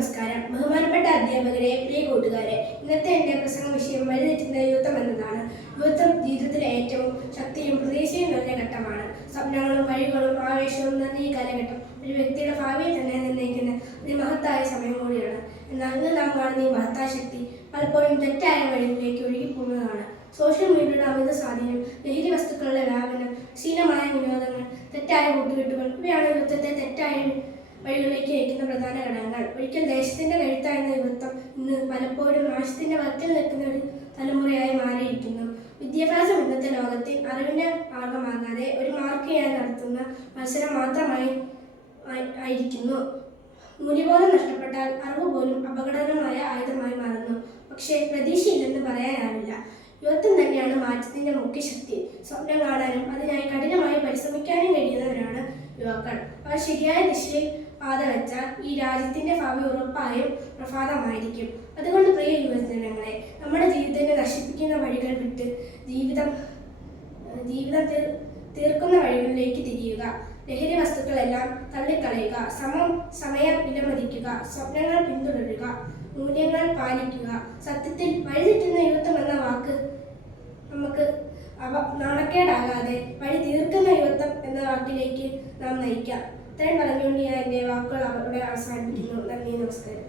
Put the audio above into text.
നമസ്കാരം. ബഹുമാനപ്പെട്ട അധ്യാപകരെ, പ്രിയ കൂട്ടുകാരെ, ഇന്നത്തെ എൻ്റെ പ്രസംഗ വിഷയം വഴിതെറ്റുന്ന യുവത്വം എന്നതാണ്. യുവത്വം ജീവിതത്തിലെ ഏറ്റവും ശക്തിയും പ്രതീക്ഷയും നിറഞ്ഞ ഘട്ടമാണ്. സ്വപ്നങ്ങളും വഴികളും ആവേശവും നിറഞ്ഞ ഈ കാലഘട്ടം ഒരു വ്യക്തിയുടെ ഭാവിയെ തന്നെ നിർണ്ണയിക്കുന്ന ഒരു മഹത്തായ സമയം കൂടിയാണ്. എന്നാൽ ഇന്ന് നാം കാണുന്ന ഈ മഹത്തായ ശക്തി പലപ്പോഴും തെറ്റായ വഴികളിലേക്ക് ഒഴുകിപ്പോകുന്നതാണ്. സോഷ്യൽ മീഡിയയുടെ അമിത സ്വാധീനം, ലഹരി വസ്തുക്കളുടെ വ്യാപനം, ശീലമായ വിനോദങ്ങൾ, തെറ്റായ കൂട്ടുകെട്ടുകൾ ഇവയാണ് യുവത്വത്തെ തെറ്റായ വഴികളിലേക്ക് നയിക്കുന്ന പ്രധാന ഘടകങ്ങൾ. ഒരിക്കൽ ദേശത്തിന്റെ കരുത്തായിരുന്ന യുവത്വം ഇന്ന് പലപ്പോഴും നാശത്തിന്റെ വക്കിൽ നിൽക്കുന്ന ഒരു തലമുറയായി മാറിയിരിക്കുന്നു. വിദ്യാഭ്യാസം ഇന്നത്തെ ലോകത്തിൽ അറിവിന്റെ മാർഗമാകാതെ ഒരു മാർക്കയായി നടത്തുന്ന മത്സരം മാത്രമായി ആയിരിക്കുന്നു. മൂല്യബോധം നഷ്ടപ്പെട്ടാൽ അറിവ് പോലും അപകടകരമായ ആയുധമായി മാറുന്നു. പക്ഷേ പ്രതീക്ഷയില്ലെന്ന് പറയാനാവില്ല. യുവത്വം തന്നെയാണ് മാറ്റത്തിന്റെ മുഖ്യശക്തി. സ്വപ്നം കാണാനും അതിനായി കഠിനമായി പരിശ്രമിക്കാനും കഴിയുന്നവരാണ് യുവാക്കൾ. അവർ ശരിയായ ദിശയിൽ പാത വെച്ചാൽ ഈ രാജ്യത്തിന്റെ ഭാവി ഉറപ്പായും പ്രഭാതമായിരിക്കും. അതുകൊണ്ട് പ്രിയ യുവജനങ്ങളെ, നമ്മുടെ ജീവിതത്തെ നശിപ്പിക്കുന്ന വഴികൾ വിട്ട് ജീവിതം തീർക്കുന്ന വഴികളിലേക്ക് തിരിയുക. ലഹരി വസ്തുക്കളെല്ലാം തള്ളിക്കളയുക. സമയം വിലമതിക്കുക. സ്വപ്നങ്ങൾ പിന്തുടരുക. മൂല്യങ്ങൾ പാലിക്കുക. സത്യത്തിൽ വഴിതെറ്റുന്ന യുവത്വം എന്ന വാക്ക് നമുക്ക് നാണക്കേടാകാതെ വഴി തീർക്കുന്ന യുവത്വം എന്ന വാക്കിലേക്ക് നാം നയിക്കാം. ഇത്രയും പറഞ്ഞുകൊണ്ട് ഞാൻ എൻ്റെ വാക്കുകൾ അവിടെ അവസാനിപ്പിക്കുന്നു. നന്ദി, നമസ്കാരം.